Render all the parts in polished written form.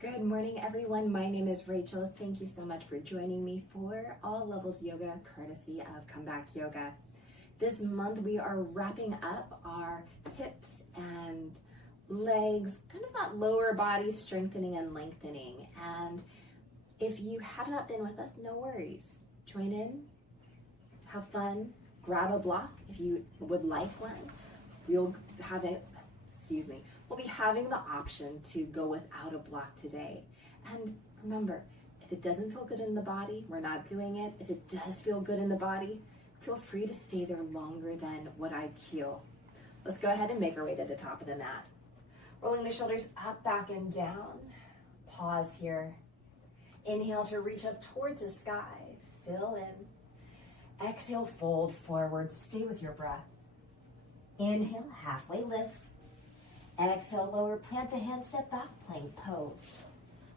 Good morning, everyone. My name is Rachel. Thank you so much for joining me for All Levels Yoga, courtesy of Comeback Yoga. This month, we are wrapping up our hips and legs, kind of that lower body strengthening and lengthening. And if you have not been with us, no worries. Join in, have fun, grab a block if you would like one. We'll be having the option to go without a block today. And remember, if it doesn't feel good in the body, we're not doing it. If it does feel good in the body, feel free to stay there longer than what I cue. Let's go ahead and make our way to the top of the mat. Rolling the shoulders up, back, and down. Pause here. Inhale to reach up towards the sky. Fill in. Exhale, fold forward. Stay with your breath. Inhale, halfway lift. Exhale, lower, plant the hands, step back, plank pose.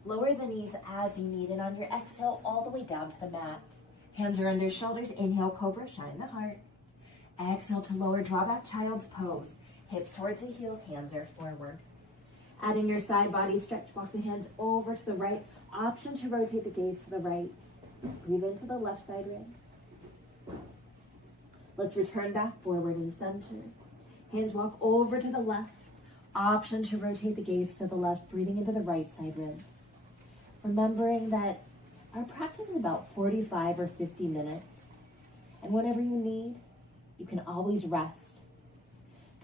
Lower the knees as you need, and on your exhale, all the way down to the mat. Hands are under shoulders. Inhale, cobra, shine the heart. Exhale to lower, draw back, child's pose. Hips towards the heels, hands are forward. Adding your side body stretch, walk the hands over to the right. Option to rotate the gaze to the right. Breathe into the left side rib. Let's return back, forward and center. Hands walk over to the left. Option to rotate the gaze to the left, breathing into the right side ribs. Remembering that our practice is about 45 or 50 minutes. And whatever you need, you can always rest.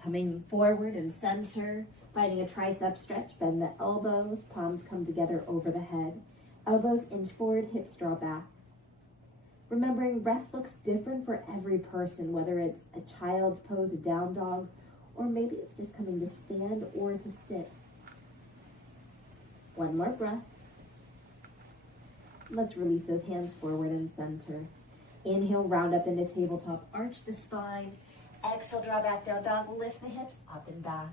Coming forward and center, finding a tricep stretch, bend the elbows, palms come together over the head. Elbows inch forward, hips draw back. Remembering rest looks different for every person, whether it's a child's pose, a down dog, or maybe it's just coming to stand or to sit. One more breath. Let's release those hands forward and center. Inhale, round up into tabletop, arch the spine. Exhale, draw back, down dog, lift the hips up and back.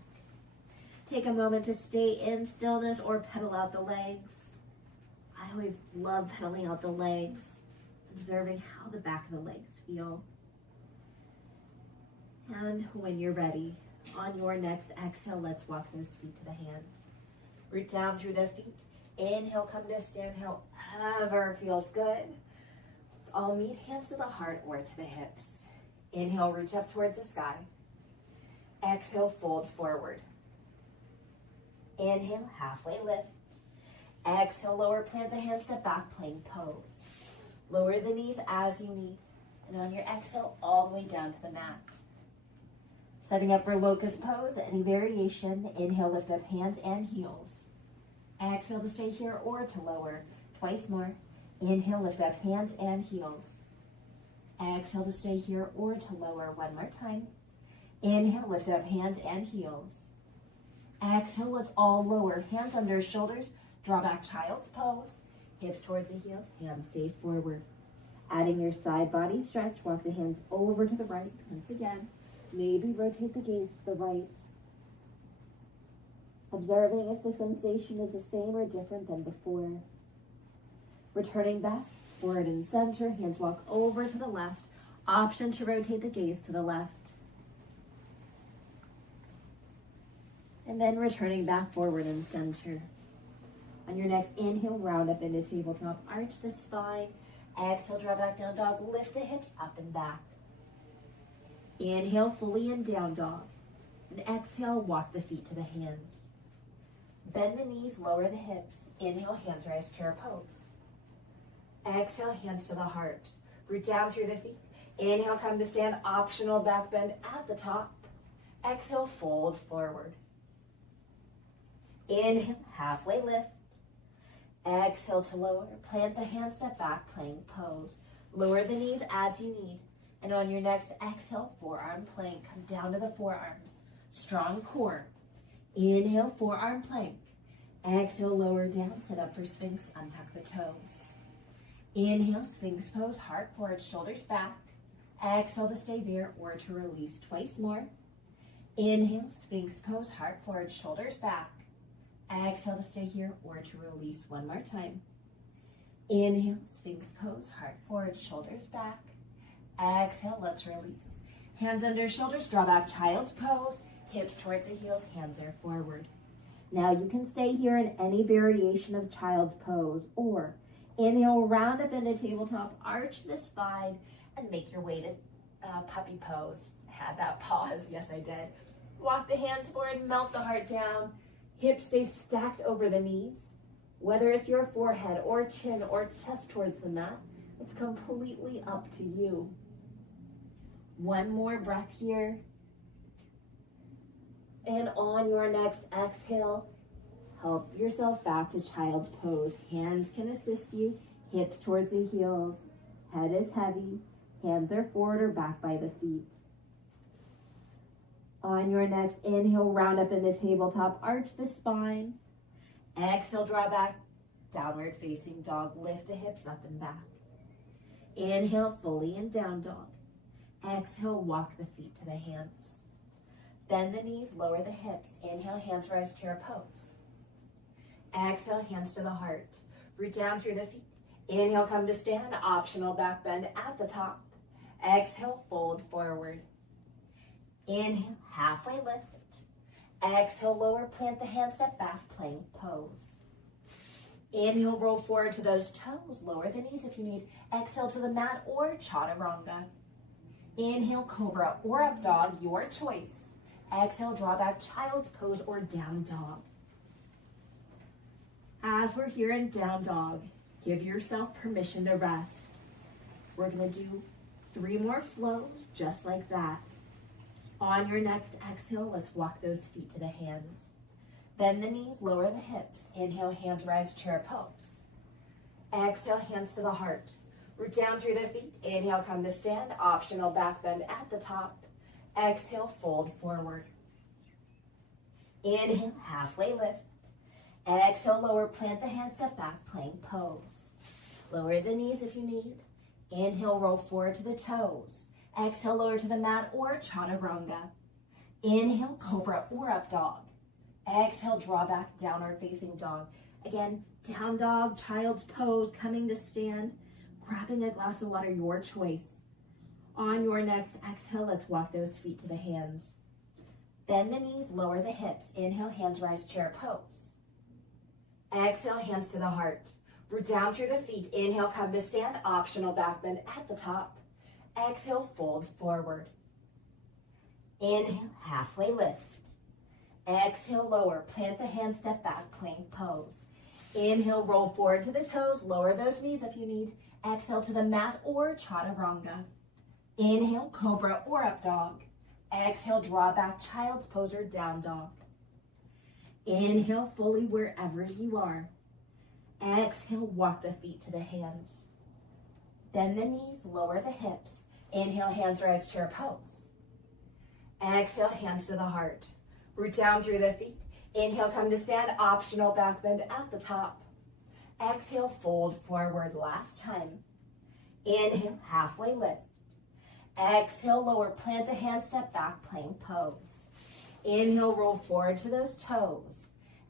Take a moment to stay in stillness or pedal out the legs. I always love pedaling out the legs, observing how the back of the legs feel. And when you're ready, on your next exhale, let's walk those feet to the hands. Root down through the feet. Inhale, come to a stand, however feels good. Let's all meet, hands to the heart or to the hips. Inhale, reach up towards the sky. Exhale, fold forward. Inhale, halfway lift. Exhale, lower, plant the hands, step back, plank pose. Lower the knees as you need. And on your exhale, all the way down to the mat. Setting up for locust pose, any variation. Inhale, lift up hands and heels. Exhale to stay here or to lower. Twice more. Inhale, lift up hands and heels. Exhale to stay here or to lower. One more time. Inhale, lift up hands and heels. Exhale, let's all lower. Hands under shoulders. Draw back, child's pose. Hips towards the heels. Hands stay forward. Adding your side body stretch. Walk the hands over to the right. Once again. Maybe rotate the gaze to the right. Observing if the sensation is the same or different than before. Returning back, forward and center. Hands walk over to the left. Option to rotate the gaze to the left. And then returning back, forward and center. On your next inhale, round up into tabletop. Arch the spine. Exhale, draw back, down dog. Lift the hips up and back. Inhale, fully in down dog. And exhale, walk the feet to the hands. Bend the knees, lower the hips. Inhale, hands rise, chair pose. Exhale, hands to the heart. Root down through the feet. Inhale, come to stand, optional back bend at the top. Exhale, fold forward. Inhale, halfway lift. Exhale to lower. Plant the hands, step back, plank pose. Lower the knees as you need. And on your next exhale, forearm plank. Come down to the forearms. Strong core. Inhale, forearm plank. Exhale, lower down. Set up for Sphinx. Untuck the toes. Inhale, Sphinx pose. Heart forward, shoulders back. Exhale to stay there or to release. Twice more. Inhale, Sphinx pose. Heart forward, shoulders back. Exhale to stay here or to release. One more time. Inhale, Sphinx pose. Heart forward, shoulders back. Exhale, let's release. Hands under shoulders, draw back, child's pose. Hips towards the heels, hands are forward. Now you can stay here in any variation of child's pose, or inhale, round up into tabletop, arch the spine, and make your way to puppy pose. Had that pause, yes I did. Walk the hands forward, melt the heart down, hips stay stacked over the knees. Whether it's your forehead or chin or chest towards the mat, it's completely up to you. One more breath here. And on your next exhale, help yourself back to child's pose. Hands can assist you, hips towards the heels, head is heavy, hands are forward or back by the feet. On your next inhale, round up into tabletop, arch the spine. Exhale, draw back, downward facing dog, lift the hips up and back. Inhale, fully in down dog. Exhale, walk the feet to the hands. Bend the knees, lower the hips. Inhale, hands rise, chair pose. Exhale, hands to the heart. Root down through the feet. Inhale, come to stand, optional back bend at the top. Exhale, fold forward. Inhale, halfway lift. Exhale, lower, plant the hands, step back, plank pose. Inhale, roll forward to those toes. Lower the knees if you need. Exhale to the mat or chaturanga. Inhale, cobra or up dog, your choice. Exhale, draw back, child's pose or down dog. As we're here in down dog, give yourself permission to rest. We're gonna do 3 more flows just like that. On your next exhale, let's walk those feet to the hands. Bend the knees, lower the hips. Inhale, hands rise, chair pose. Exhale, hands to the heart. Root down through the feet. Inhale, come to stand. Optional back bend at the top. Exhale, fold forward. Inhale, halfway lift. Exhale, lower, plant the hands, step back, plank pose. Lower the knees if you need. Inhale, roll forward to the toes. Exhale, lower to the mat or chaturanga. Inhale, cobra or up dog. Exhale, draw back, downward facing dog. Again, down dog, child's pose, coming to stand, grabbing a glass of water, your choice. On your next exhale, let's walk those feet to the hands. Bend the knees, lower the hips. Inhale, hands rise, chair pose. Exhale, hands to the heart. Root down through the feet. Inhale, come to stand, optional back bend at the top. Exhale, fold forward. Inhale, halfway lift. Exhale, lower, plant the hands, step back, plank pose. Inhale, roll forward to the toes, lower those knees if you need. Exhale to the mat or chaturanga. Inhale, cobra or up dog. Exhale, draw back, child's pose or down dog. Inhale, fully wherever you are. Exhale, walk the feet to the hands. Bend the knees, lower the hips. Inhale, hands rise, chair pose. Exhale, hands to the heart. Root down through the feet. Inhale, come to stand, optional back bend at the top. Exhale, fold forward, last time. Inhale, halfway lift. Exhale, lower, plant the hands, step back, plank pose. Inhale, roll forward to those toes.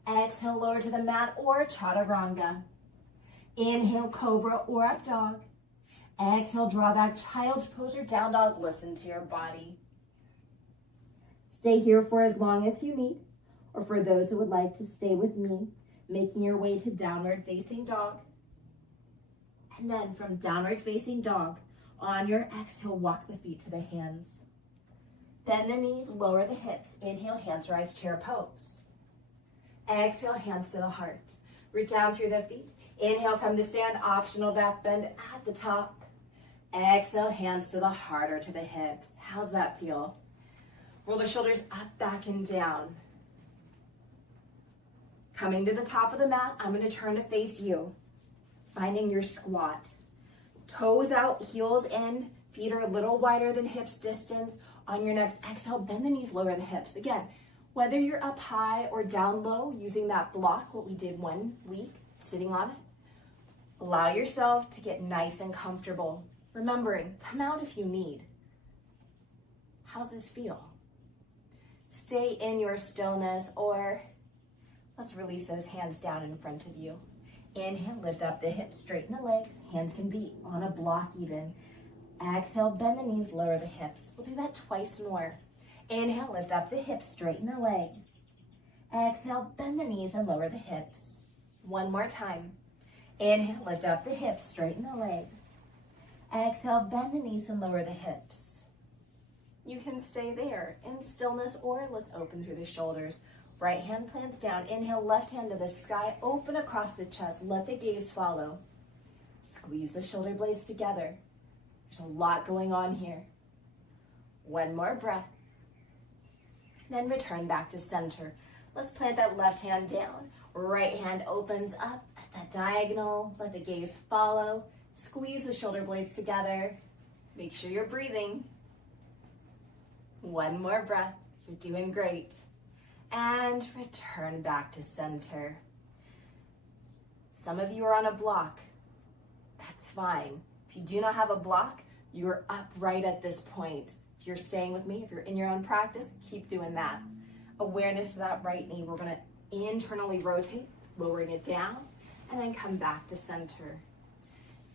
Exhale, lower to the mat or chaturanga. Inhale, cobra or up dog. Exhale, draw back, child's pose or down dog. Listen to your body. Stay here for as long as you need, or for those who would like to stay with me, making your way to downward facing dog. And then from downward facing dog, on your exhale, walk the feet to the hands. Bend the knees, lower the hips. Inhale, hands rise, chair pose. Exhale, hands to the heart. Root down through the feet. Inhale, come to stand, optional back bend at the top. Exhale, hands to the heart or to the hips. How's that feel? Roll the shoulders up, back, and down. Coming to the top of the mat, I'm going to turn to face you. Finding your squat. Toes out, heels in, feet are a little wider than hips distance. On your next exhale, bend the knees, lower the hips. Again, whether you're up high or down low, using that block, what we did 1 week, sitting on it, allow yourself to get nice and comfortable. Remembering, come out if you need. How's this feel? Stay in your stillness, or let's release those hands down in front of you. Inhale, lift up the hips, straighten the legs. Hands can be on a block even. Exhale, bend the knees, lower the hips. We'll do that twice more. Inhale, lift up the hips, straighten the legs. Exhale, bend the knees and lower the hips. One more time. Inhale, lift up the hips, straighten the legs. Exhale, bend the knees and lower the hips. You can stay there in stillness, or let's open through the shoulders. Right hand plants down. Inhale, left hand to the sky, open across the chest. Let the gaze follow. Squeeze the shoulder blades together. There's a lot going on here. One more breath. Then return back to center. Let's plant that left hand down. Right hand opens up at that diagonal. Let the gaze follow. Squeeze the shoulder blades together. Make sure you're breathing. One more breath. You're doing great. And return back to center. Some of you are on a block. That's fine. If you do not have a block, you're upright at this point. If you're staying with me, if you're in your own practice, keep doing that. Awareness to that right knee. We're going to internally rotate, lowering it down, and then come back to center.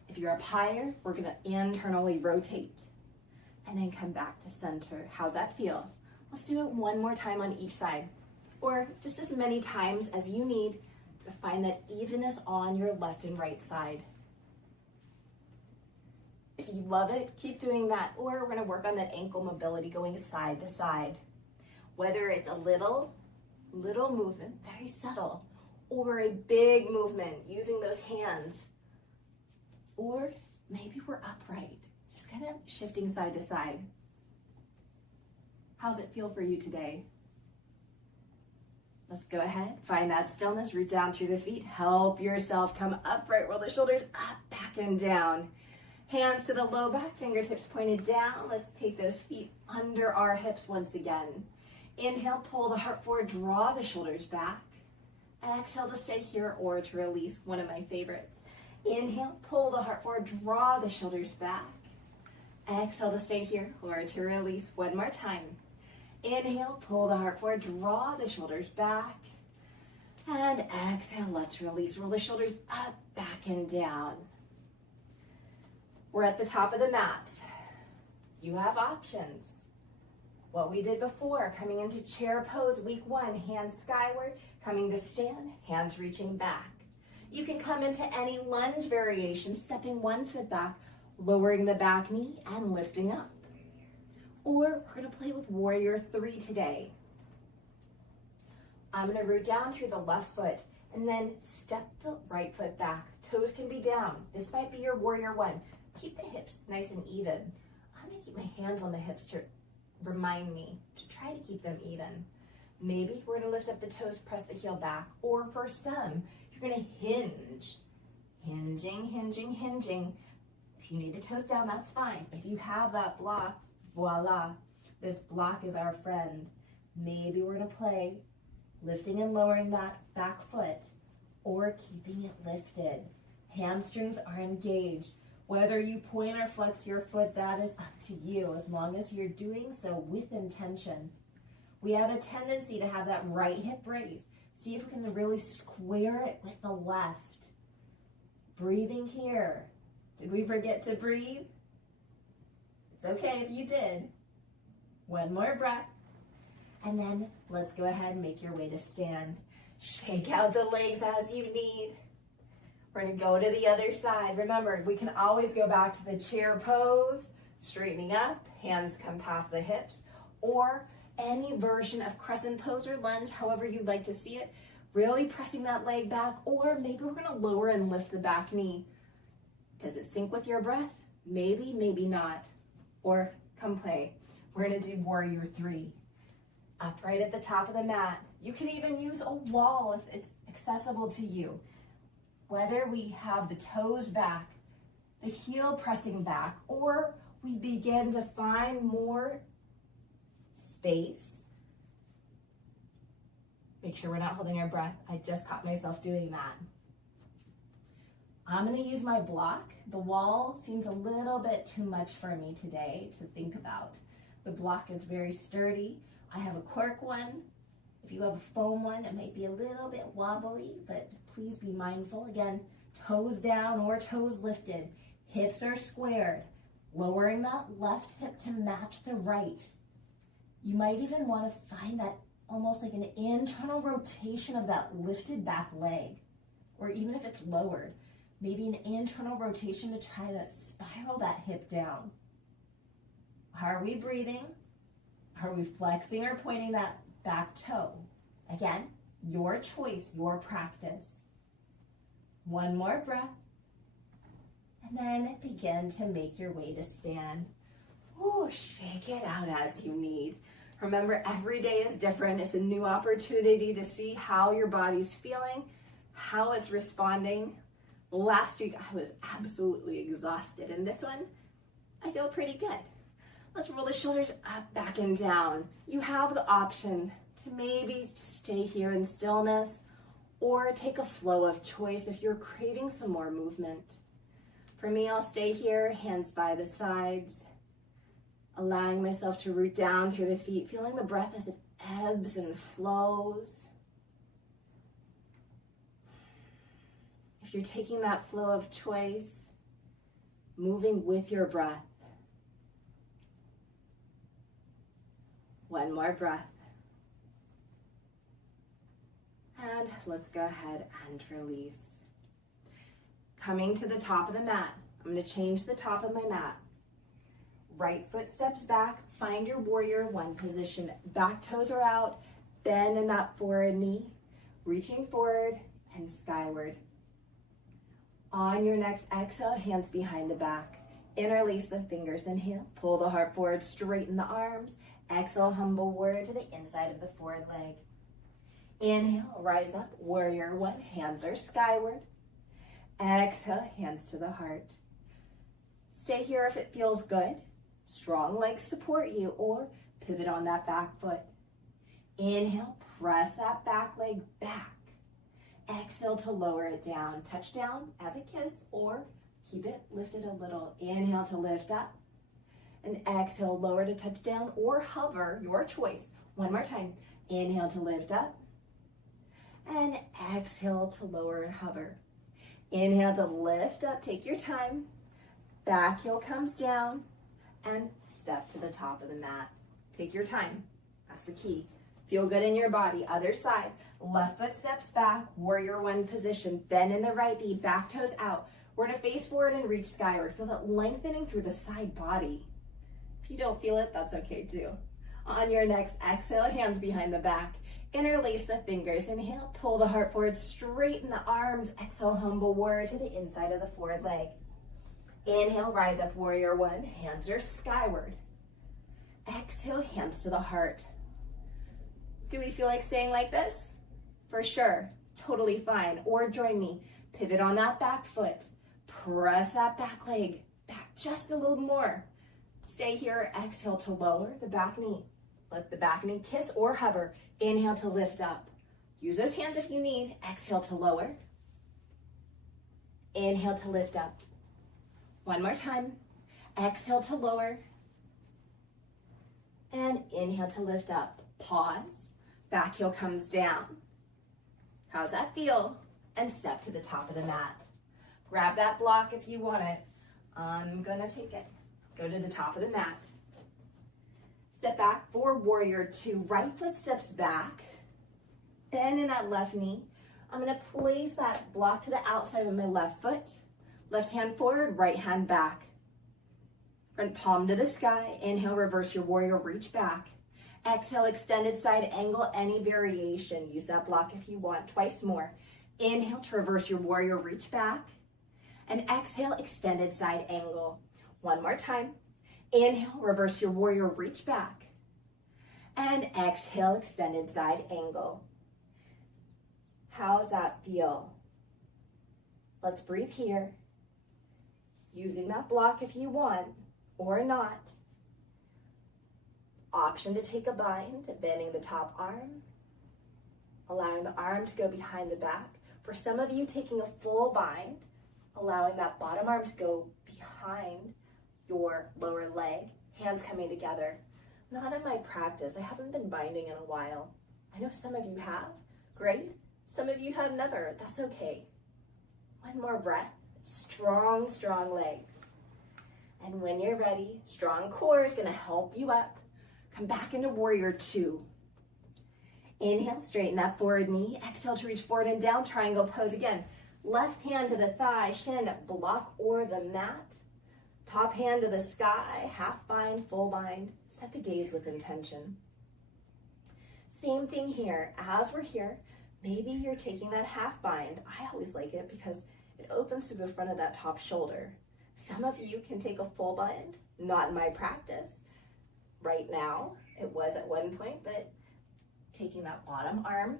If you're up higher, we're going to internally rotate and then come back to center. How's that feel? Let's do it one more time on each side, or just as many times as you need to find that evenness on your left and right side. If you love it, keep doing that, or we're going to work on that ankle mobility going side to side. Whether it's a little movement, very subtle, or a big movement using those hands, or maybe we're upright, just kind of shifting side to side. How's it feel for you today? Let's go ahead, find that stillness, root down through the feet, help yourself come upright, roll the shoulders up, back and down. Hands to the low back, fingertips pointed down. Let's take those feet under our hips once again. Inhale, pull the heart forward, draw the shoulders back. Exhale to stay here or to release, one of my favorites. Inhale, pull the heart forward, draw the shoulders back. Exhale to stay here or to release, one more time. Inhale, pull the heart forward, draw the shoulders back. And exhale, let's release, roll the shoulders up, back and down. We're at the top of the mat. You have options. What we did before, coming into chair pose, week 1, hands skyward, coming to stand, hands reaching back. You can come into any lunge variation, stepping one foot back, lowering the back knee and lifting up. Or we're gonna play with warrior 3 today. I'm gonna root down through the left foot and then step the right foot back. Toes can be down. This might be your warrior 1. Keep the hips nice and even. I'm gonna keep my hands on the hips to remind me to try to keep them even. Maybe we're gonna lift up the toes, press the heel back, or for some, you're gonna hinge. Hinging, hinging, hinging. If you need the toes down, that's fine. If you have that block, voila, this block is our friend. Maybe we're gonna play lifting and lowering that back foot, or keeping it lifted. Hamstrings are engaged. Whether you point or flex your foot, that is up to you, as long as you're doing so with intention. We have a tendency to have that right hip raised. See if we can really square it with the left. Breathing here. Did we forget to breathe? It's okay if you did. One more breath. And then let's go ahead and make your way to stand. Shake out the legs as you need. We're gonna go to the other side. Remember, we can always go back to the chair pose, straightening up, hands come past the hips, or any version of crescent pose or lunge, however you'd like to see it, really pressing that leg back, or maybe we're gonna lower and lift the back knee. Does it sync with your breath? Maybe, maybe not. Or come play. We're gonna do warrior 3. Upright at the top of the mat. You can even use a wall if it's accessible to you. Whether we have the toes back, the heel pressing back, or we begin to find more space. Make sure we're not holding our breath. I just caught myself doing that. I'm gonna use my block. The wall seems a little bit too much for me today to think about. The block is very sturdy. I have a cork one. If you have a foam one, it might be a little bit wobbly, but please be mindful. Again, toes down or toes lifted. Hips are squared. Lowering that left hip to match the right. You might even want to find that almost like an internal rotation of that lifted back leg, or even if it's lowered, maybe an internal rotation to try to spiral that hip down. Are we breathing? Are we flexing or pointing that back toe? Again, your choice, your practice. One more breath. And then begin to make your way to stand. Ooh, shake it out as you need. Remember, every day is different. It's a new opportunity to see how your body's feeling, how it's responding. Last week, I was absolutely exhausted. And this one, I feel pretty good. Let's roll the shoulders up, back, and down. You have the option to maybe just stay here in stillness or take a flow of choice if you're craving some more movement. For me, I'll stay here, hands by the sides, allowing myself to root down through the feet, feeling the breath as it ebbs and flows. If you're taking that flow of choice, moving with your breath. One more breath. And let's go ahead and release. Coming to the top of the mat, I'm going to change the top of my mat. Right foot steps back, find your warrior one position. Back toes are out, bend in that forward knee, reaching forward and skyward. On your next exhale, hands behind the back. Interlace the fingers, inhale, pull the heart forward, straighten the arms. Exhale, humble warrior to the inside of the forward leg. Inhale, rise up, warrior one, hands are skyward. Exhale, hands to the heart. Stay here if it feels good. Strong legs support you, or pivot on that back foot. Inhale, press that back leg back. Exhale to lower it down. Touch down as a kiss, or keep it lifted a little. Inhale to lift up. And exhale, lower to touch down, or hover, your choice. One more time. Inhale to lift up. And exhale to lower and hover. Inhale to lift up, take your time. Back heel comes down and step to the top of the mat. Take your time, that's the key. Feel good in your body. Other side, left foot steps back, warrior one position. Bend in the right knee, back toes out. We're gonna face forward and reach skyward. Feel that lengthening through the side body. If you don't feel it, that's okay too. On your next exhale, hands behind the back. Interlace the fingers. Inhale, pull the heart forward, straighten the arms. Exhale, humble warrior to the inside of the forward leg. Inhale, rise up, warrior one. Hands are skyward. Exhale, hands to the heart. Do we feel like staying like this? For sure, totally fine. Or join me. Pivot on that back foot. Press that back leg back just a little more. Stay here, exhale to lower the back knee. Let the back knee kiss or hover. Inhale to lift up. Use those hands if you need. Exhale to lower. Inhale to lift up. One more time. Exhale to lower. And inhale to lift up. Pause. Back heel comes down. How's that feel? And step to the top of the mat. Grab that block if you want it. I'm gonna take it. Go to the top of the mat. Step back for warrior two. Right foot steps back. Bend in that left knee. I'm gonna place that block to the outside of my left foot. Left hand forward, right hand back. Front palm to the sky. Inhale, reverse your warrior, reach back. Exhale, extended side angle, any variation. Use that block if you want, twice more. Inhale to reverse your warrior, reach back. And exhale, extended side angle. One more time. Inhale, reverse your warrior, reach back. And exhale, extended side angle. How's that feel? Let's breathe here. Using that block if you want, or not. Option to take a bind, bending the top arm, allowing the arm to go behind the back. For some of you, taking a full bind, allowing that bottom arm to go behind your lower leg, hands coming together. Not in my practice. I haven't been binding in a while. I know some of you have. Great. Some of you have never. That's okay. One more breath. Strong, strong legs. And when you're ready, strong core is going to help you up. Come back into warrior two. Inhale, straighten that forward knee. Exhale to reach forward and down, triangle pose again. Left hand to the thigh, shin, block or the mat. Top hand to the sky, half bind, full bind. Set the gaze with intention. Same thing here. As we're here, maybe you're taking that half bind. I always like it because it opens through the front of that top shoulder. Some of you can take a full bind, not in my practice. Right now, it was at one point, but taking that bottom arm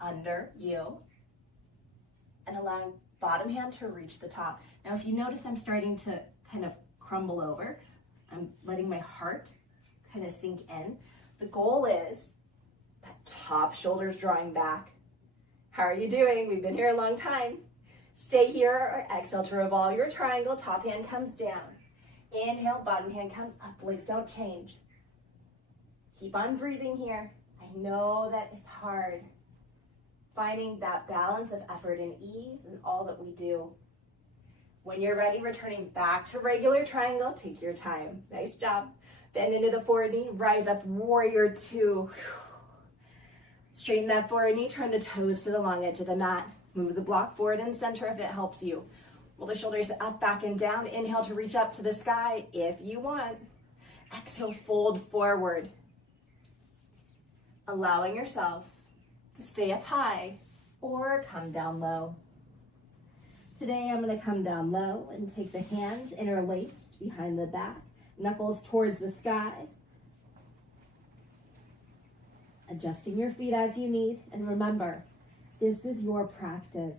under you and allowing bottom hand to reach the top. Now, if you notice I'm starting to kind of crumble over, I'm letting my heart kind of sink in. The goal is that top shoulder's drawing back. How are you doing? We've been here a long time. Stay here or exhale to revolve your triangle. Top hand comes down. Inhale, bottom hand comes up. Legs don't change. Keep on breathing here. I know that it's hard. Finding that balance of effort and ease in all that we do. When you're ready, returning back to regular triangle, take your time. Nice job. Bend into the forward knee, rise up, warrior two. Straighten that forward knee, turn the toes to the long edge of the mat. Move the block forward and center if it helps you. Roll the shoulders up, back, and down. Inhale to reach up to the sky if you want. Exhale, fold forward. Allowing yourself to stay up high or come down low. Today I'm going to come down low and take the hands interlaced behind the back, knuckles towards the sky. Adjusting your feet as you need. And remember, this is your practice.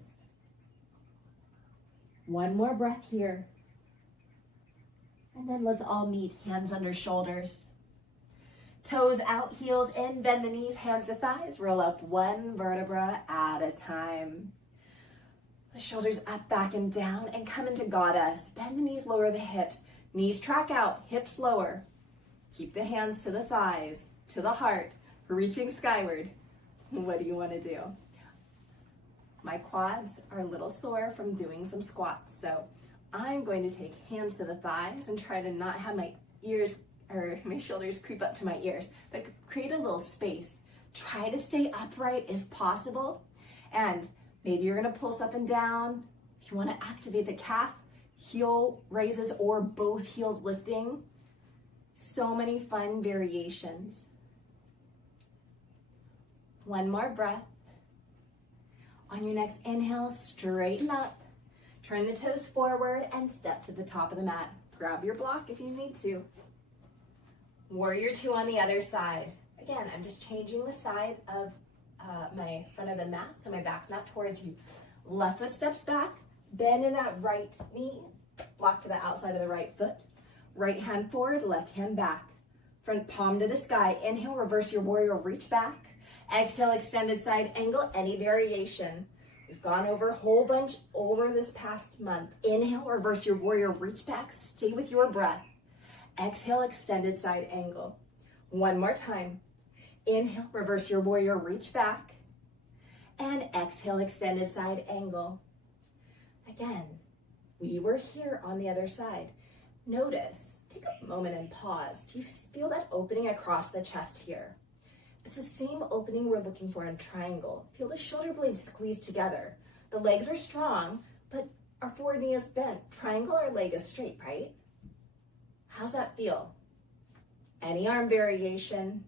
One more breath here. And then let's all meet, hands under shoulders. Toes out, heels in, bend the knees, hands to thighs. Roll up one vertebra at a time. The shoulders up, back, and down, and come into goddess. Bend the knees, lower the hips. Knees track out, hips lower. Keep the hands to the thighs, to the heart, reaching skyward. What do you want to do? My quads are a little sore from doing some squats, so I'm going to take hands to the thighs and try to not have my ears or my shoulders creep up to my ears, but create a little space. Try to stay upright if possible, and maybe you're going to pulse up and down. If you want to activate the calf, heel raises or both heels lifting. So many fun variations. One more breath. On your next inhale, straighten up. Turn the toes forward and step to the top of the mat. Grab your block if you need to. Warrior two on the other side. Again, I'm just changing the side of my front of the mat so my back's not towards you. Left foot steps back, bend in that right knee, block to the outside of the right foot. Right hand forward, left hand back. Front palm to the sky. Inhale, reverse your warrior, reach back. Exhale, extended side angle, any variation. We've gone over a whole bunch over this past month. Inhale, reverse your warrior, reach back, stay with your breath. Exhale, extended side angle. One more time. Inhale, reverse your warrior, reach back. And exhale, extended side angle. Again, we were here on the other side. Notice, take a moment and pause. Do you feel that opening across the chest here? It's the same opening we're looking for in triangle. Feel the shoulder blades squeeze together. The legs are strong, but our forward knee is bent. Triangle, our leg is straight, right? How's that feel? Any arm variation,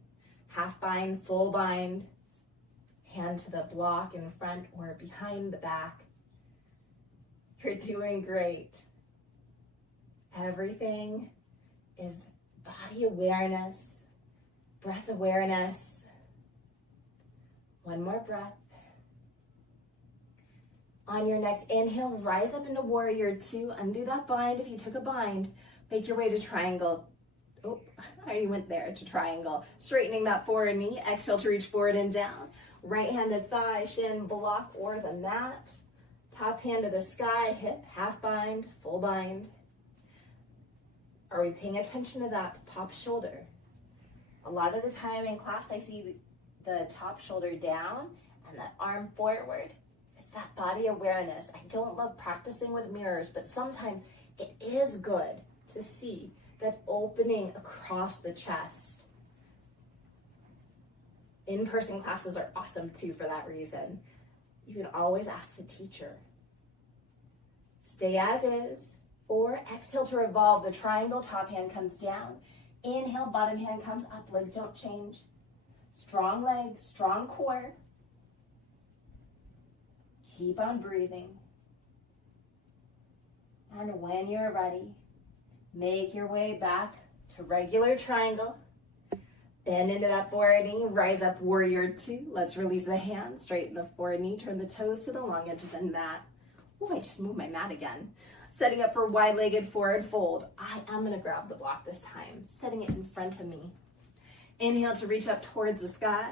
half bind, full bind, hand to the block in front or behind the back. You're doing great. Everything is body awareness, breath awareness. One more breath. On your next inhale, rise up into warrior two. Undo that bind if you took a bind. Make your way to triangle. Oh, I already went there to triangle. Straightening that forward knee. Exhale to reach forward and down. Right hand to thigh, shin, block, or the mat. Top hand to the sky, hip, half bind, full bind. Are we paying attention to that top shoulder? A lot of the time in class, I see the top shoulder down and that arm forward. It's that body awareness. I don't love practicing with mirrors, but sometimes it is good to see that opening across the chest. In-person classes are awesome too for that reason. You can always ask the teacher. Stay as is, or exhale to revolve. The triangle, top hand comes down. Inhale, bottom hand comes up, legs don't change. Strong legs, strong core. Keep on breathing. And when you're ready, make your way back to regular triangle. Bend into that forward knee, rise up, warrior two. Let's release the hands, straighten the forward knee, turn the toes to the long edge of the mat. Oh, I just moved my mat again. Setting up for wide-legged forward fold. I am gonna grab the block this time, setting it in front of me. Inhale to reach up towards the sky.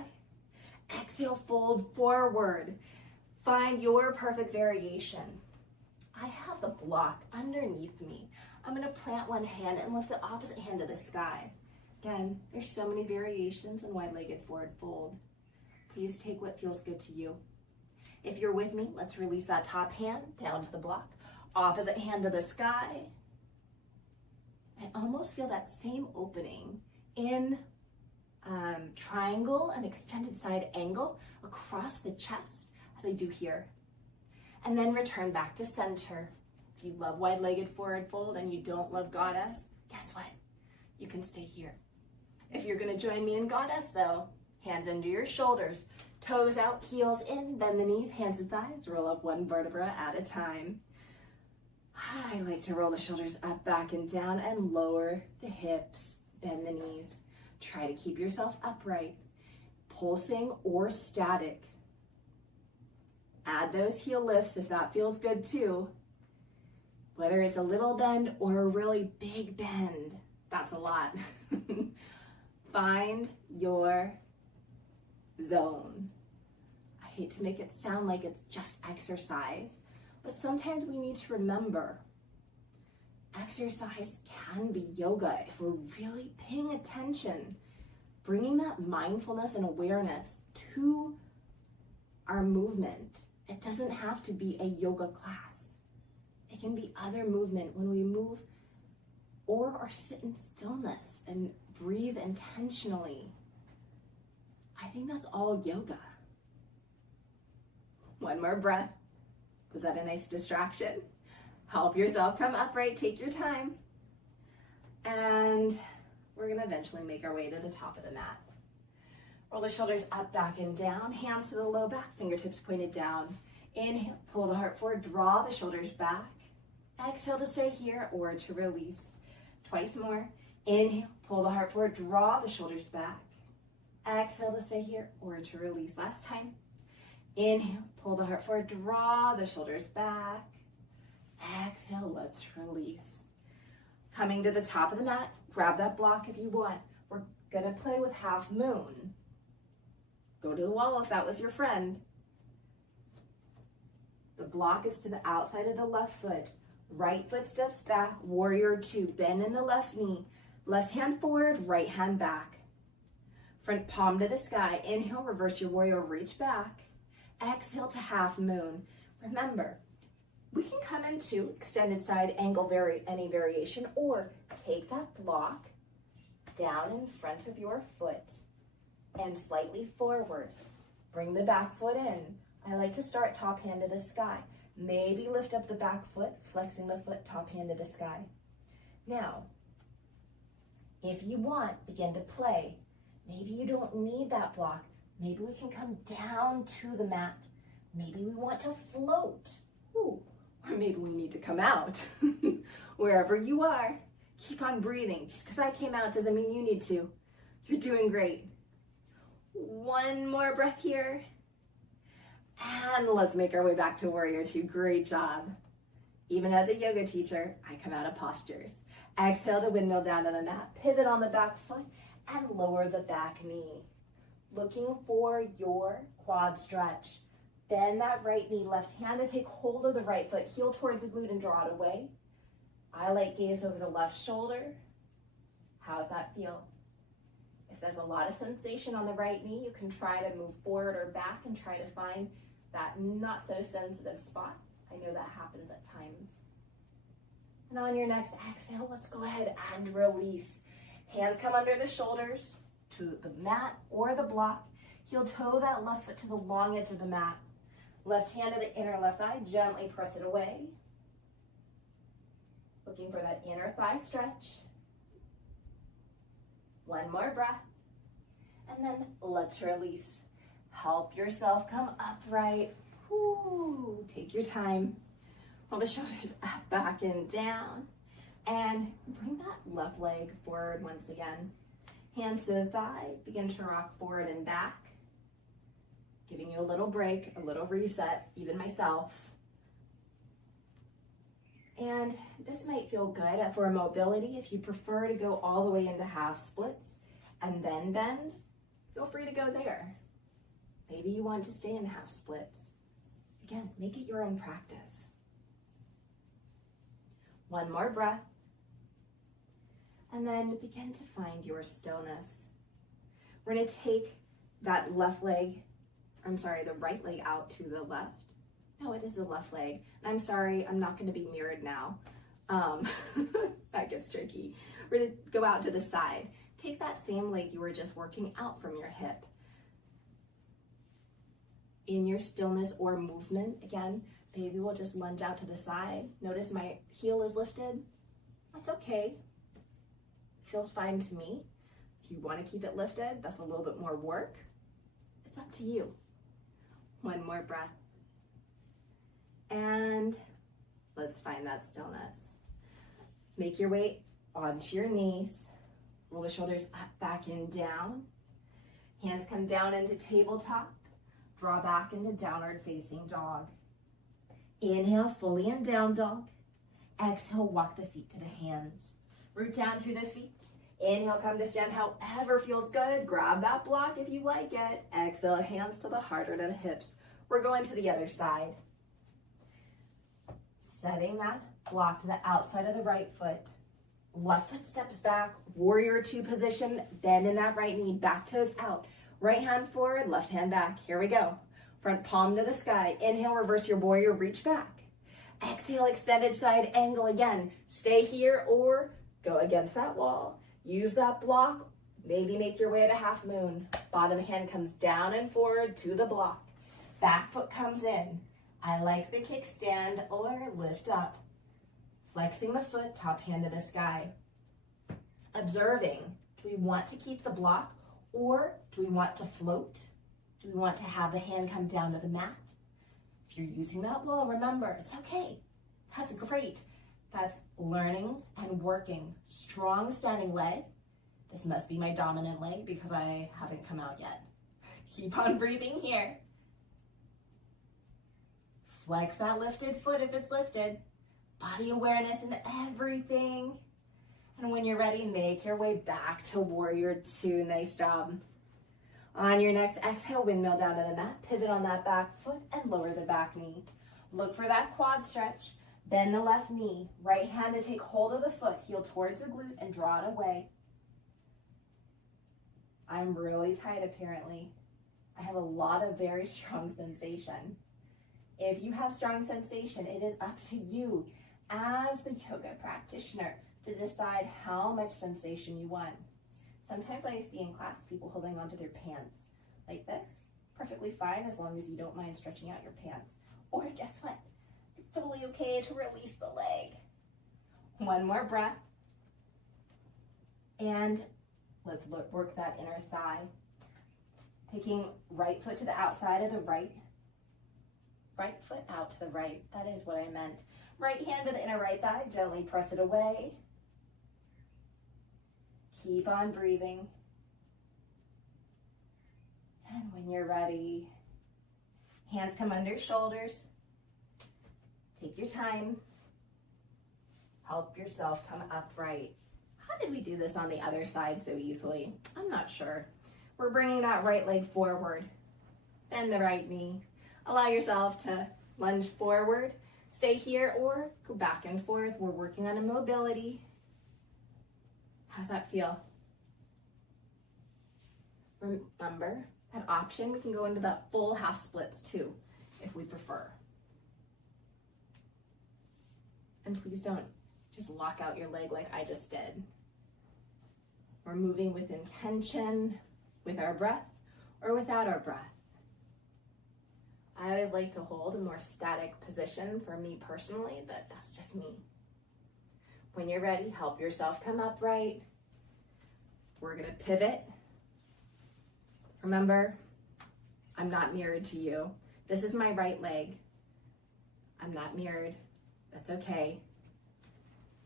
Exhale, fold forward. Find your perfect variation. I have the block underneath me. I'm gonna plant one hand and lift the opposite hand to the sky. Again, there's so many variations in wide-legged forward fold. Please take what feels good to you. If you're with me, let's release that top hand down to the block. Opposite hand to the sky. I almost feel that same opening in triangle and extended side angle across the chest as I do here. And then return back to center. If you love wide-legged forward fold and you don't love goddess, guess what? You can stay here. If you're gonna join me in goddess though, hands under your shoulders, toes out, heels in, bend the knees, hands and thighs, roll up one vertebra at a time. I like to roll the shoulders up, back, and down and lower the hips, bend the knees. Try to keep yourself upright, pulsing or static. Add those heel lifts if that feels good too. Whether it's a little bend or a really big bend, that's a lot. Find your zone. I hate to make it sound like it's just exercise, but sometimes we need to remember exercise can be yoga if we're really paying attention, bringing that mindfulness and awareness to our movement. It doesn't have to be a yoga class. It can be other movement when we move or sit in stillness and breathe intentionally. I think that's all yoga. One more breath. Was that a nice distraction? Help yourself come upright, take your time. And we're gonna eventually make our way to the top of the mat. Roll the shoulders up, back, and down. Hands to the low back, fingertips pointed down. Inhale, pull the heart forward, draw the shoulders back. Exhale to stay here or to release. Twice more. Inhale, pull the heart forward, draw the shoulders back. Exhale to stay here or to release. Last time. Inhale, pull the heart forward, draw the shoulders back. Exhale, let's release. Coming to the top of the mat, grab that block if you want. We're gonna play with half moon. Go to the wall if that was your friend. The block is to the outside of the left foot. Right foot steps back, warrior two. Bend in the left knee. Left hand forward, right hand back. Front palm to the sky. Inhale, reverse your warrior, reach back. Exhale to half moon. Remember, we can come into extended side angle any variation, or take that block down in front of your foot and slightly forward. Bring the back foot in. I like to start top hand to the sky. Maybe lift up the back foot, flexing the foot, top hand to the sky. Now, if you want, begin to play. Maybe you don't need that block. Maybe we can come down to the mat. Maybe we want to float. Ooh. Or maybe we need to come out. Wherever you are, keep on breathing. Just because I came out doesn't mean you need to. You're doing great. One more breath here. And let's make our way back to warrior two. Great job. Even as a yoga teacher, I come out of postures. Exhale to windmill down to the mat. Pivot on the back foot and lower the back knee. Looking for your quad stretch. Bend that right knee, left hand to take hold of the right foot. Heel towards the glute and draw it away. I like gaze over the left shoulder. How's that feel? If there's a lot of sensation on the right knee, you can try to move forward or back and try to find that not so sensitive spot. I know that happens at times. And on your next exhale, let's go ahead and release. Hands come under the shoulders to the mat or the block. Heel toe that left foot to the long edge of the mat. Left hand to the inner left thigh, gently press it away. Looking for that inner thigh stretch. One more breath. And then let's release. Help yourself come upright. Woo. Take your time. Roll the shoulders up, back, and down. And bring that left leg forward once again. Hands to the thigh. Begin to rock forward and back. Giving you a little break, a little reset, even myself. And this might feel good for mobility. If you prefer to go all the way into half splits and then bend, feel free to go there. Maybe you want to stay in half splits. Again, make it your own practice. One more breath. And then begin to find your stillness. We're going to take that the right leg out to the left. No, it is the left leg. And I'm sorry, I'm not going to be mirrored now. That gets tricky. We're going to go out to the side. Take that same leg you were just working out from your hip. In your stillness or movement, again, maybe we'll just lunge out to the side. Notice my heel is lifted. That's okay. Feels fine to me. If you want to keep it lifted, that's a little bit more work. It's up to you. One more breath. And let's find that stillness. Make your way onto your knees. Roll the shoulders up, back, and down. Hands come down into tabletop. Draw back into downward facing dog. Inhale, fully in down dog. Exhale, walk the feet to the hands. Root down through the feet. Inhale, come to stand however feels good. Grab that block if you like it. Exhale, hands to the heart or to the hips. We're going to the other side. Setting that block to the outside of the right foot. Left foot steps back, warrior two position, bend in that right knee, back toes out. Right hand forward, left hand back. Here we go. Front palm to the sky. Inhale, reverse your warrior, reach back. Exhale, extended side angle again. Stay here or go against that wall. Use that block. Maybe make your way to half moon. Bottom hand comes down and forward to the block. Back foot comes in. I like the kickstand or lift up. Flexing the foot, top hand to the sky. Observing, do we want to keep the block or do we want to float? Do we want to have the hand come down to the mat? If you're using that wall, remember, it's okay. That's great. That's learning and working. Strong standing leg. This must be my dominant leg because I haven't come out yet. Keep on breathing here. Flex that lifted foot if it's lifted. Body awareness in everything. And when you're ready, make your way back to warrior two. Nice job. On your next exhale, windmill down to the mat. Pivot on that back foot and lower the back knee. Look for that quad stretch. Bend the left knee. Right hand to take hold of the foot. Heel towards the glute and draw it away. I'm really tight apparently. I have a lot of very strong sensation. If you have strong sensation, it is up to you as the yoga practitioner to decide how much sensation you want. Sometimes I see in class people holding onto their pants like this. Perfectly fine as long as you don't mind stretching out your pants. Or guess what? It's totally okay to release the leg. One more breath. And let's work that inner thigh. Taking right foot to the outside of the right foot out to the right. That is what I meant. Right hand to the inner right thigh. Gently press it away. Keep on breathing. And when you're ready, hands come under shoulders. Take your time. Help yourself come upright. How did we do this on the other side so easily? I'm not sure. We're bringing that right leg forward. Bend the right knee. Allow yourself to lunge forward. Stay here or go back and forth. We're working on a mobility. How's that feel? Remember, that option, we can go into that full half splits too, if we prefer. And please don't just lock out your leg like I just did. We're moving with intention, with our breath, or without our breath. I always like to hold a more static position for me personally, but that's just me. When you're ready, help yourself come upright. We're gonna pivot. Remember, I'm not mirrored to you. This is my right leg. I'm not mirrored. That's okay.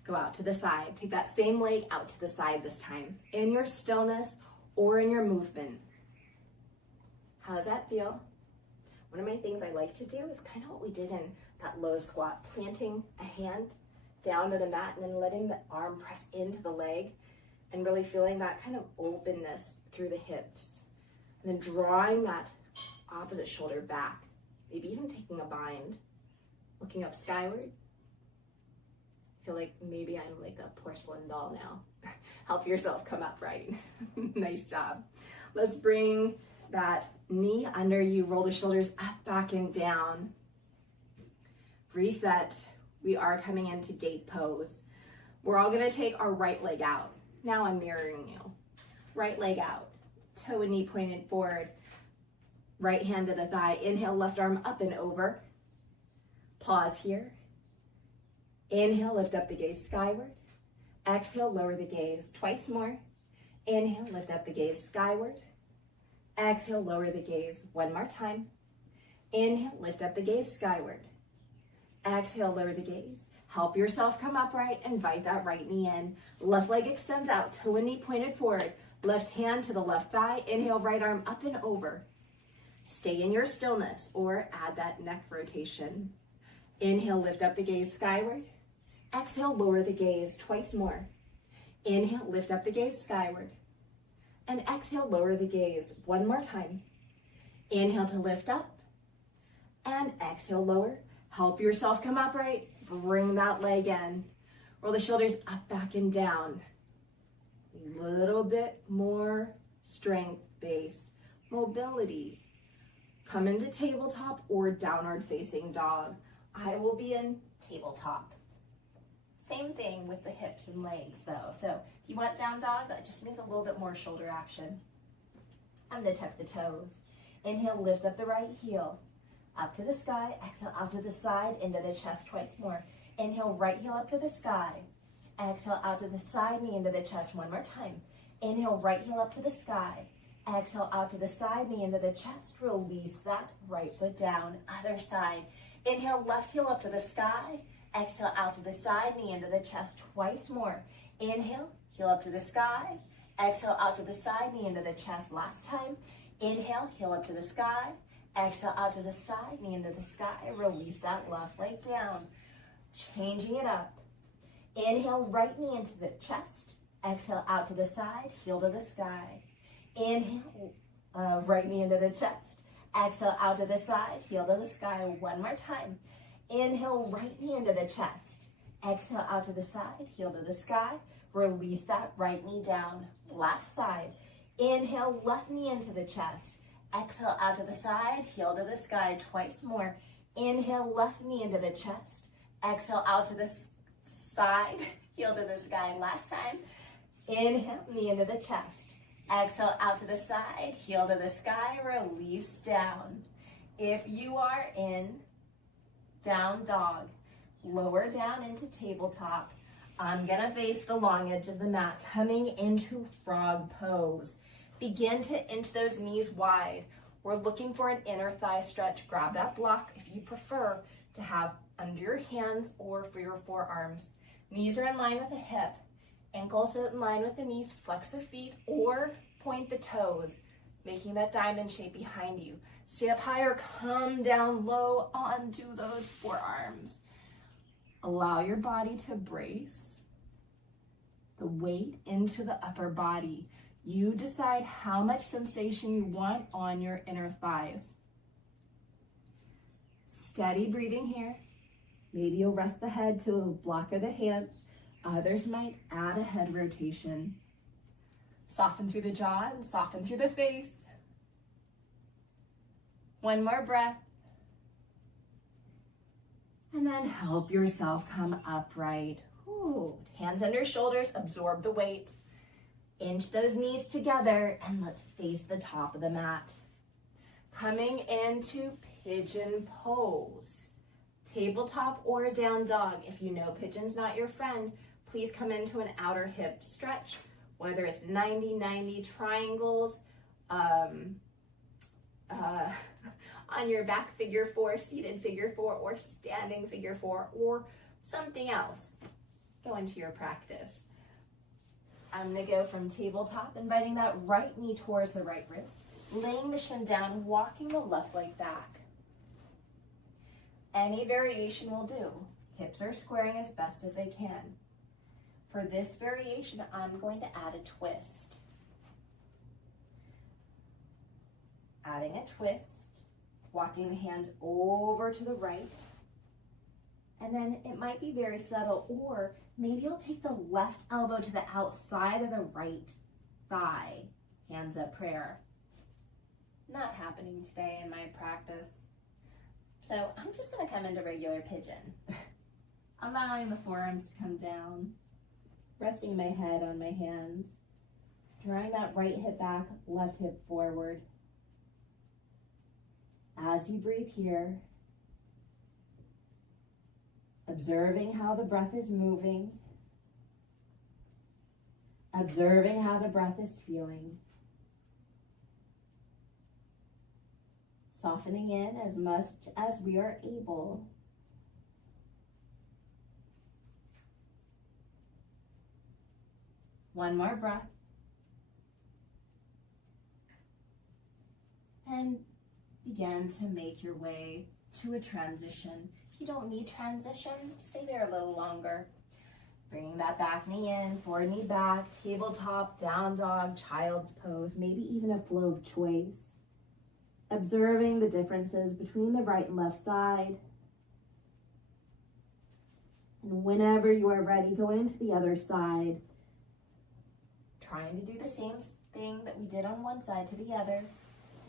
Go out to the side. Take that same leg out to the side this time, in your stillness or in your movement. How does that feel? One of my things I like to do is kind of what we did in that low squat, planting a hand down to the mat and then letting the arm press into the leg and really feeling that kind of openness through the hips. And then drawing that opposite shoulder back, maybe even taking a bind, looking up skyward. I feel like maybe I'm like a porcelain doll now. Help yourself come upright. Nice job. Let's bring that knee under you, roll the shoulders up, back, and down. Reset. We are coming into gate pose. We're all gonna take our right leg out. Now I'm mirroring you. Right leg out, toe and knee pointed forward. Right hand to the thigh. Inhale, left arm up and over. Pause here. Inhale, lift up the gaze skyward. Exhale, lower the gaze twice more. Inhale, lift up the gaze skyward. Exhale, lower the gaze one more time. Inhale, lift up the gaze skyward. Exhale, lower the gaze. Help yourself come upright. Invite that right knee in. Left leg extends out, toe and knee pointed forward. Left hand to the left thigh. Inhale, right arm up and over. Stay in your stillness or add that neck rotation. Inhale, lift up the gaze skyward. Exhale, lower the gaze twice more. Inhale, lift up the gaze skyward. And exhale, lower the gaze one more time. Inhale to lift up. And exhale, lower. Help yourself come upright. Bring that leg in. Roll the shoulders up, back, and down. A little bit more strength-based mobility. Come into tabletop or downward facing dog. I will be in tabletop. Same thing with the hips and legs though. So if you want down dog, that just means a little bit more shoulder action. I'm gonna tuck the toes. Inhale, lift up the right heel. Up to the sky, exhale out to the side, into the chest twice more. Inhale, right heel up to the sky. Exhale out to the side, knee into the chest one more time. Inhale, right heel up to the sky. Exhale out to the side, knee into the chest. Release that right foot down, other side. Inhale, left heel up to the sky. Exhale out to the side, knee into the chest twice more. Inhale, heel up to the sky. Exhale out to the side, knee into the chest last time. Inhale, heel up to the sky. Exhale out to the side, knee into the sky. Release that left leg down. Changing it up. Inhale, right knee into the chest. Exhale out to the side, heel to the sky. Inhale, right knee into the chest. Exhale out to the side, heel to the sky. One more time. Inhale, right knee into the chest. Exhale out to the side, heel to the sky. Release that right knee down. Last side. Inhale, left knee into the chest. Exhale out to the side, heel to the sky twice more. Inhale, left knee into the chest. Exhale out to the side, heel to the sky. Last time. Inhale, knee into the chest. Exhale out to the side, heel to the sky. Release down. If you are in down dog, lower down into tabletop. I'm gonna face the long edge of the mat, coming into frog pose. Begin to inch those knees wide. We're looking for an inner thigh stretch. Grab that block if you prefer to have under your hands or for your forearms. Knees are in line with the hip. Ankles are in line with the knees. Flex the feet or point the toes, making that diamond shape behind you. Stay up higher, come down low onto those forearms. Allow your body to brace the weight into the upper body. You decide how much sensation you want on your inner thighs. Steady breathing here. Maybe you'll rest the head to a block of the hands. Others might add a head rotation. Soften through the jaw and soften through the face. One more breath. And then help yourself come upright. Ooh. Hands under shoulders, absorb the weight. Inch those knees together and let's face the top of the mat. Coming into pigeon pose. Tabletop or down dog. If you know pigeon's not your friend, please come into an outer hip stretch, whether it's 90-90 triangles, on your back figure 4, seated figure 4, or standing figure 4, or something else. Go into your practice. I'm gonna go from tabletop, inviting that right knee towards the right wrist, laying the shin down, walking the left leg back. Any variation will do. Hips are squaring as best as they can. For this variation, I'm going to add a twist. Adding a twist, walking the hands over to the right, and then it might be very subtle, or maybe I'll take the left elbow to the outside of the right thigh. Hands up prayer. Not happening today in my practice. So I'm just gonna come into regular pigeon. Allowing the forearms to come down, resting my head on my hands, drawing that right hip back, left hip forward. As you breathe here, observing how the breath is moving, observing how the breath is feeling, softening in as much as we are able. One more breath. And begin to make your way to a transition. If you don't need transition, stay there a little longer. Bringing that back knee in, forward knee back, tabletop, down dog, child's pose, maybe even a flow of choice. Observing the differences between the right and left side. And whenever you are ready, go into the other side. Trying to do the same thing that we did on one side to the other.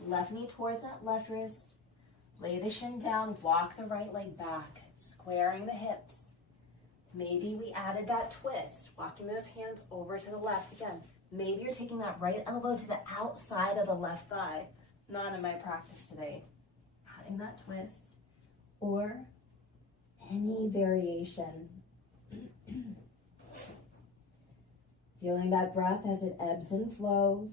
Left knee towards that left wrist. Lay the shin down, walk the right leg back, squaring the hips. Maybe we added that twist, walking those hands over to the left again. Maybe you're taking that right elbow to the outside of the left thigh. Not in my practice today. Adding that twist or any variation. Feeling that breath as it ebbs and flows.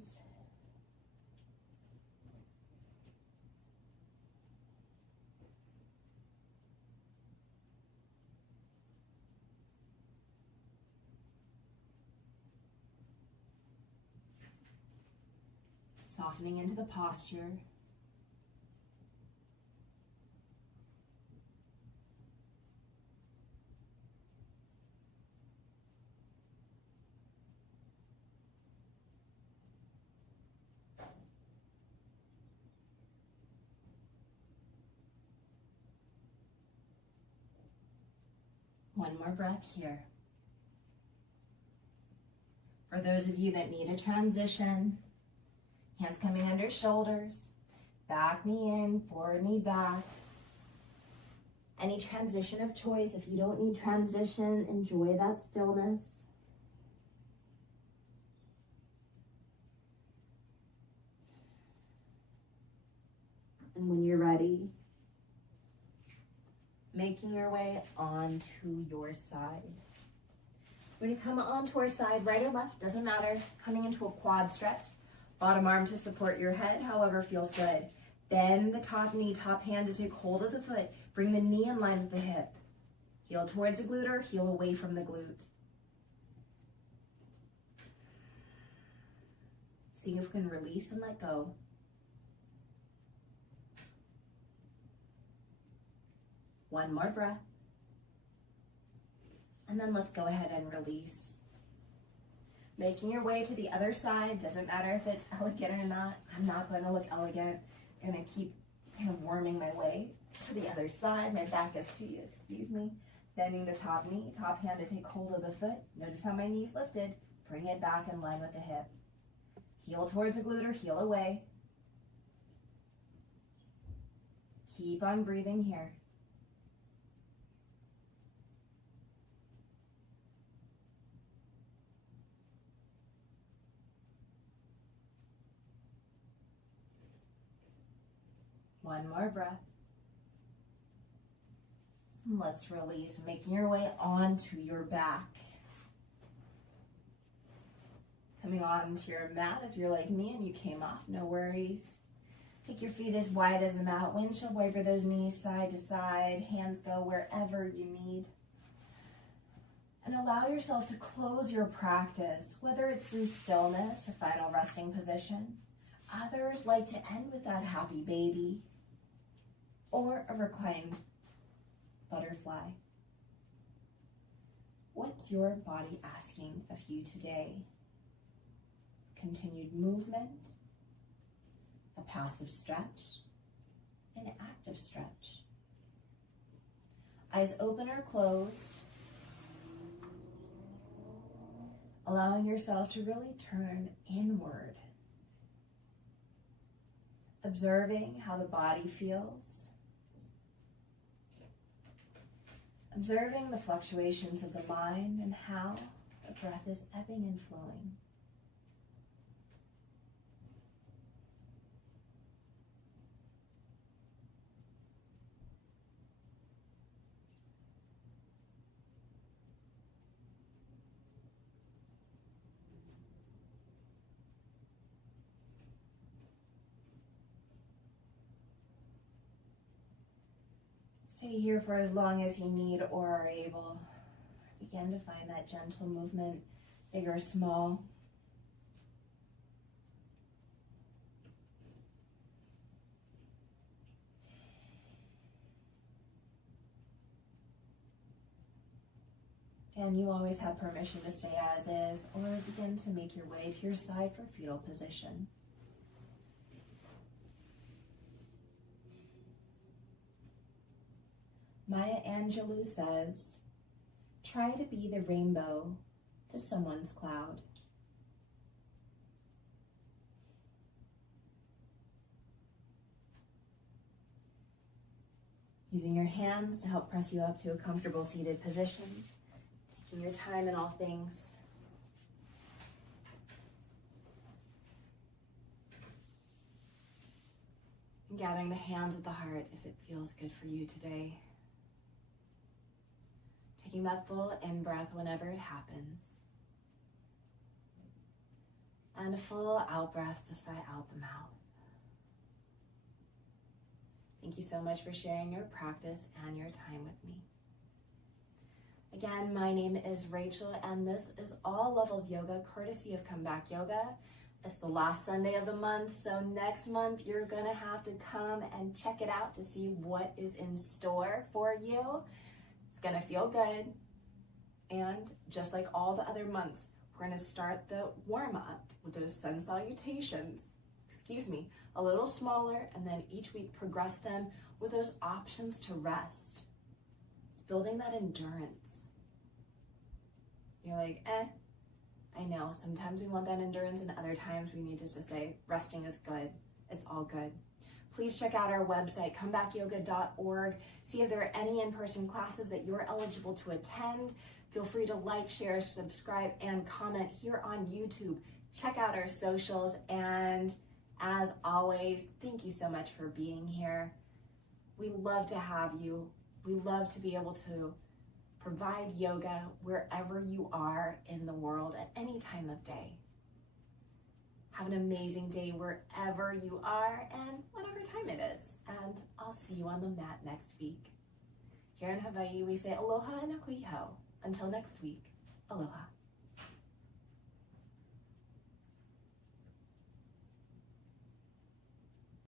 Softening into the posture. One more breath here. For those of you that need a transition, hands coming under shoulders, back knee in, forward knee back. Any transition of choice. If you don't need transition, enjoy that stillness. And when you're ready, making your way onto your side. When you come onto our side, right or left, doesn't matter. Coming into a quad stretch. Bottom arm to support your head, however feels good. Bend the top knee, top hand to take hold of the foot. Bring the knee in line with the hip. Heel towards the glute or heel away from the glute. See if we can release and let go. One more breath. And then let's go ahead and release. Making your way to the other side. Doesn't matter if it's elegant or not. I'm not going to look elegant. I'm going to keep kind of worming my way to the other side. My back is to you, excuse me. Bending the top knee, top hand to take hold of the foot. Notice how my knee's lifted. Bring it back in line with the hip. Heel towards the glute or heel away. Keep on breathing here. One more breath. And let's release, making your way onto your back. Coming onto your mat, if you're like me and you came off, no worries. Take your feet as wide as the mat. Windshield wiper those knees side to side. Hands go wherever you need. And allow yourself to close your practice, whether it's in stillness, a final resting position. Others like to end with that happy baby or a reclined butterfly. What's your body asking of you today? Continued movement, a passive stretch, an active stretch. Eyes open or closed. Allowing yourself to really turn inward. Observing how the body feels. Observing the fluctuations of the mind and how the breath is ebbing and flowing. Stay here for as long as you need or are able. Begin to find that gentle movement, big or small. And you always have permission to stay as is or begin to make your way to your side for fetal position. Maya Angelou says, try to be the rainbow to someone's cloud. Using your hands to help press you up to a comfortable seated position, taking your time in all things. And gathering the hands at the heart if it feels good for you today. Taking that full in-breath whenever it happens. And a full out-breath to sigh out the mouth. Thank you so much for sharing your practice and your time with me. Again, my name is Rachel, and this is All Levels Yoga, courtesy of Comeback Yoga. It's the last Sunday of the month, so next month you're gonna have to come and check it out to see what is in store for you. It's gonna feel good. And just like all the other months, we're gonna start the warm-up with those sun salutations, a little smaller, and then each week progress them with those options to rest. It's building that endurance. You're like, I know, sometimes we want that endurance and other times we need to just say, resting is good, it's all good. Please check out our website, comebackyoga.org. See if there are any in-person classes that you're eligible to attend. Feel free to like, share, subscribe, and comment here on YouTube. Check out our socials, and as always, thank you so much for being here. We love to have you. We love to be able to provide yoga wherever you are in the world at any time of day. Have an amazing day wherever you are and whatever time it is. And I'll see you on the mat next week. Here in Hawaii, we say aloha and akuiho. Until next week, aloha.